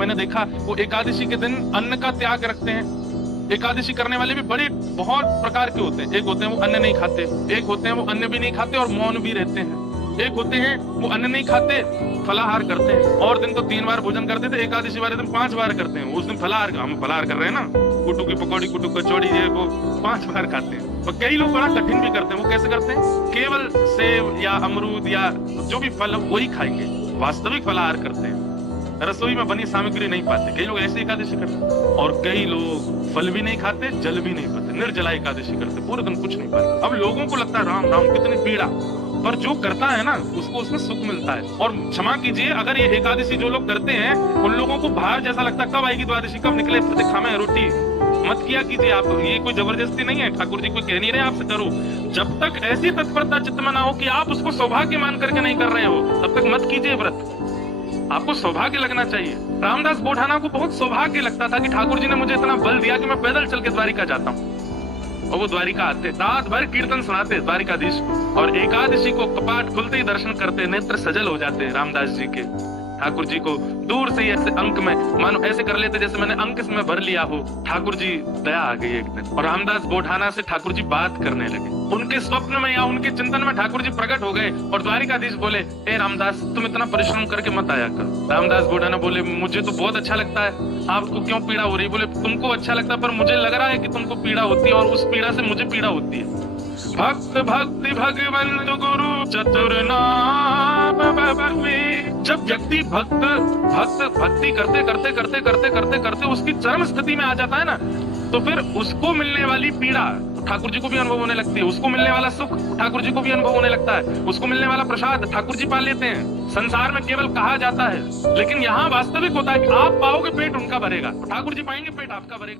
मैंने देखा वो एकादशी के दिन अन्न का त्याग रखते हैं। एकादशी करने वाले भी बड़े बहुत प्रकार के होते हैं। एक होते हैं वो अन्न नहीं खाते, एक होते हैं वो अन्न भी नहीं खाते और मौन भी रहते हैं, एक होते हैं वो अन्न नहीं खाते फलाहार करते हैं। और दिन तो 3 बार भोजन करते थे, एकादशी वाले दिन 5 बार करते हैं। उस दिन फलाहार, हम फलाहार कर रहे हैं ना, कुटू की पकौड़ी, कुटू कचौड़ी, ये वो 5 बार खाते हैं। और कई लोग बड़ा कठिन भी करते हैं। वो कैसे करते हैं? केवल सेब या अमरूद या जो भी फल वही खाएंगे, वास्तविक फलाहार करते हैं, रसोई में बनी सामग्री नहीं पाते। कई लोग ऐसे एकादशी करते हैं। और कई लोग फल भी नहीं खाते, जल भी नहीं पाते, निर्जला एकादशी करते, पूरे दिन कुछ नहीं पाते। अब लोगों को लगता है राम राम कितनी पीड़ा, पर जो करता है ना उसको उसमें सुख मिलता है। और क्षमा कीजिए, अगर ये एकादशी जो लोग करते हैं उन लोगों को बाहर जैसा लगता है कब आएगी द्वादशी, कब निकले प्रतीक्षा में रोटी, मत किया कीजिए आप। ये कोई जबरदस्ती नहीं है, ठाकुर जी कोई कह नहीं रहे आपसे करो। जब तक ऐसी तत्परता चित्त में ना हो कि आप उसको सौभाग्य मान करके नहीं कर रहे हो, तब तक मत कीजिए व्रत। आपको सौभाग्य लगना चाहिए। रामदास गोठाना को बहुत सौभाग्य लगता था कि ठाकुर जी ने मुझे इतना बल दिया कि मैं पैदल चल के द्वारिका जाता हूँ। और वो द्वारिका आते, रात भर कीर्तन सुनाते द्वारिकाधीश को, और एकादशी को कपाट खुलते ही दर्शन करते, नेत्र सजल हो जाते रामदास जी के। ठाकुर जी को दूर से ही ऐसे अंक में मानो ऐसे कर लेते जैसे मैंने अंक इसमें भर लिया हो। ठाकुर जी दया आ गई एक दिन, और रामदास गोठाना से ठाकुर जी बात करने लगे। उनके स्वप्न में या उनके चिंतन में ठाकुर जी प्रकट हो गए और द्वारिकाधीश बोले, ए रामदास तुम इतना परिश्रम करके मत आया करो। रामदास गोठाना बोले, मुझे तो बहुत अच्छा लगता है, आपको क्यों पीड़ा हो रही? बोले, तुमको अच्छा लगता है पर मुझे लग रहा है कि तुमको पीड़ा होती है, और उस पीड़ा से मुझे पीड़ा होती है। भक्त भक्ति भगवंत गुरु चतुर नाम में। जब व्यक्ति भक्ति करते करते करते करते करते करते उसकी चरम स्थिति में आ जाता है ना, तो फिर उसको मिलने वाली पीड़ा ठाकुर जी को भी अनुभव होने लगती है, उसको मिलने वाला सुख ठाकुर जी को भी अनुभव होने लगता है, उसको मिलने वाला प्रसाद ठाकुर जी पा लेते हैं। संसार में केवल कहा जाता है, लेकिन यहाँ वास्तविक होता है कि आप पाओगे पेट उनका भरेगा, ठाकुर जी पाएंगे पेट आपका भरेगा।